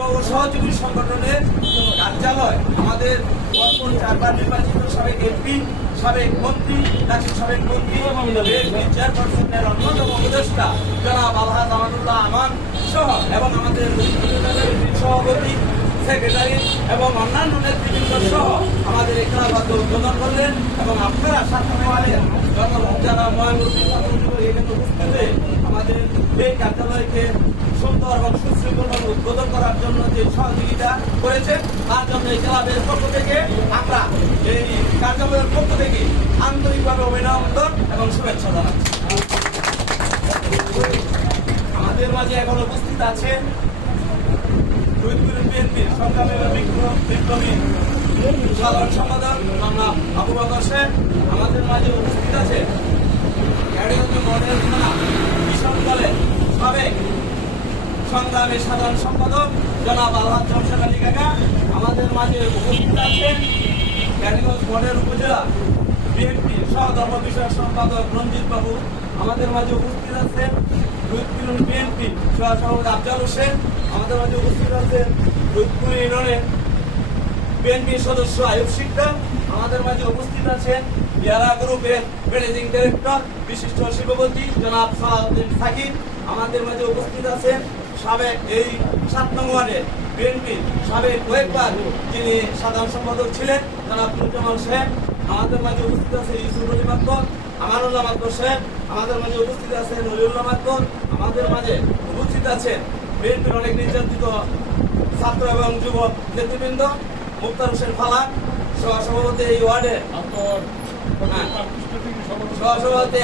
সহযোগী সংগঠনের কার্যালয় আমাদের বর্তমান চারবার নির্বাচিত সাবেক এমপি, সাবেক মন্ত্রী, সাবেক মন্ত্রী চেয়ারপারসনের অন্যতম উপদেষ্টা জনাব আলহাজ আমানুল্লাহ আমান সহ এবং আমাদের সভাপতি, সেক্রেটারি এবং অন্যান্য নেতৃবৃন্দ সহ আমাদের এই খেলাধুলা উদ্বোধন করলেন এবং আপনারা সাথে যারা মহানগরী এখানে উপস্থিত হয়ে আমাদের এই কার্যালয়কে সুন্দর এবং সুশৃঙ্খলভাবে উদ্বোধন করার জন্য যে সহযোগিতা করেছে তার জন্য এই ক্লাবের পক্ষ থেকে আমরা এই কার্যালয়ের পক্ষ থেকে আন্তরিকভাবে অভিনন্দন এবং শুভেচ্ছা জানাচ্ছি। আমাদের মাঝে এখন উপস্থিত আছে বিএনপির সংগ্রামী বিপ্লবী সাধারণ সম্পাদক জনাব আবু বকর শেখ। আমাদের মাঝে উপস্থিত আছে মডেল থানা মিশন দলের সাবেক সংগ্রামী সাধারণ সম্পাদক জনাব আলহাজ জমশেদ আলী কাকা। আমাদের মাঝে উপস্থিত আছেন ক্যানিগঞ্জ মডেল উপজেলা বিএনপি সহধর্ম বিষয়ক সম্পাদক রঞ্জিত বাবু। আমাদের মাঝে উপস্থিত আছেন রুদপুর বিএনপি সভাপতি আফজাল হোসেন। আমাদের মাঝে উপস্থিত আছেন রুদপুর ইউনিয়নের বিএনপি সদস্য আয়ুব সিকদার। আমাদের মাঝে উপস্থিত আছেন ইয়ারা গ্রুপের ম্যানেজিং ডিরেক্টর বিশিষ্ট শিল্পপতি জনাব সালাউদ্দিন সাকিব। আমাদের মাঝে উপস্থিত আছেন সাবেক এই ৭ নং ওয়ার্ডের বিএনপি সাবেক কয়েকবার যিনি সাধারণ সম্পাদক ছিলেন জনাব নুরুজ্জামান শেখ। আমাদের মাঝে উপস্থিত আছে ইউসুফ আলী মাকবর, আমানুল্লাহ মাকবর শেখ। আমাদের মাঝে উপস্থিত আছেন নলিউল্লাহ মাকবর। আমাদের মাঝে উপস্থিত আছেন বিএনপির অনেক নির্যাতিত ছাত্র এবং যুবক নেতৃবৃন্দ মুক্তার হোসেন ফালাক সহসভাপতি এই ওয়ার্ডের সহসভাপতি